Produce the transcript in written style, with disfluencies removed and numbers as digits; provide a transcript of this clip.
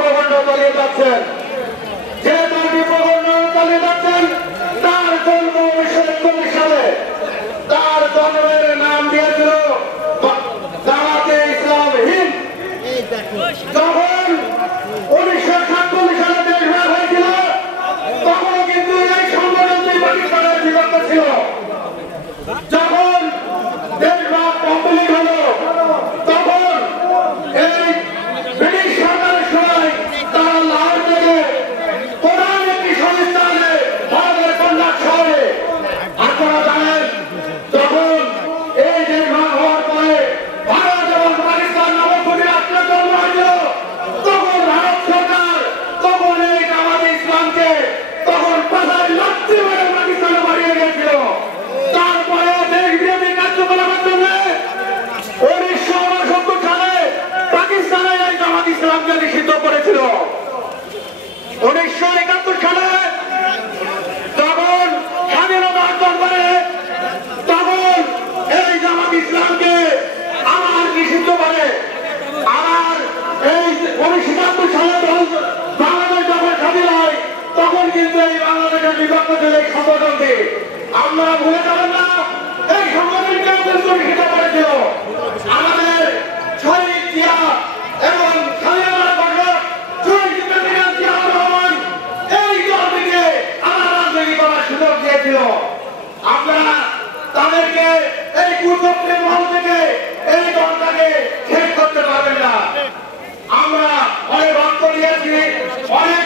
প্রকল্প চালিয়ে যাচ্ছেন, যে দলটি প্রকল্প চালিয়ে যাচ্ছেন তার জন্ম 1941 সালে। তার জন্মের নাম দিয়েছিল জামাতে ইসলাম হিন্দ। যখন 1947 সালে দেশ ভাগ হয়েছিল তখন কিন্তু এই সংগঠনটি পাকিস্তানের বিভক্ত ছিল। যখন দেশ ভাগ কমপ্লিট হলো তখন এই ব্রিটিশ সরকারের সময় তারা লাহোর থেকে প্রধান একটি সংস্থানে ভারতের পাঞ্জাব শহরে, আপনারা জানেন তখন এই দেশ ভাগ হওয়ার পরে ভারত এবং পাকিস্তান নামক দুটি রাষ্ট্রের জন্ম হয়েছিল। তখন ভারত সরকার তখন এই জামাতে ইসলামকে তখন পাশায় লাথি মেরে পাকিস্তানে বাড়িয়ে গেছিল। তারপরে দেশ বিরোধী কার্যকলাপের জন্য 1969 সালে পাকিস্তানে এই জামাত ইসলামকে নিষিদ্ধ করেছিল। 1971 সালে তখন স্বাধীনতা অর্জন করে তখন এই জামাত ইসলামকে আবার নিষিদ্ধ করে। আবার এই 1971 সালে বাংলাদেশ যখন স্বাধীন হয় তখন কিন্তু এই বাংলাদেশের বিভক্ত ছিল এই সংগঠনটি। আপনারা ভুলে যাবেন না, এই সংগঠনকেও কিন্তু নিষিদ্ধ করেছিল। আমাদের শহীদ জিয়া এবং স্বাধীনতার ঘোষক শহীদ প্রেসিডেন্ট জিয়াউর রহমান এই দলটিকে আবার রাজনীতি করার সুযোগ দিয়েছিল। আপনারা তাদেরকে এই কুচক্রের মহল থেকে এই দলটাকে শেষ করতে পারবেন না। আমরা অনেক রক্ত দিয়েছি, অনেক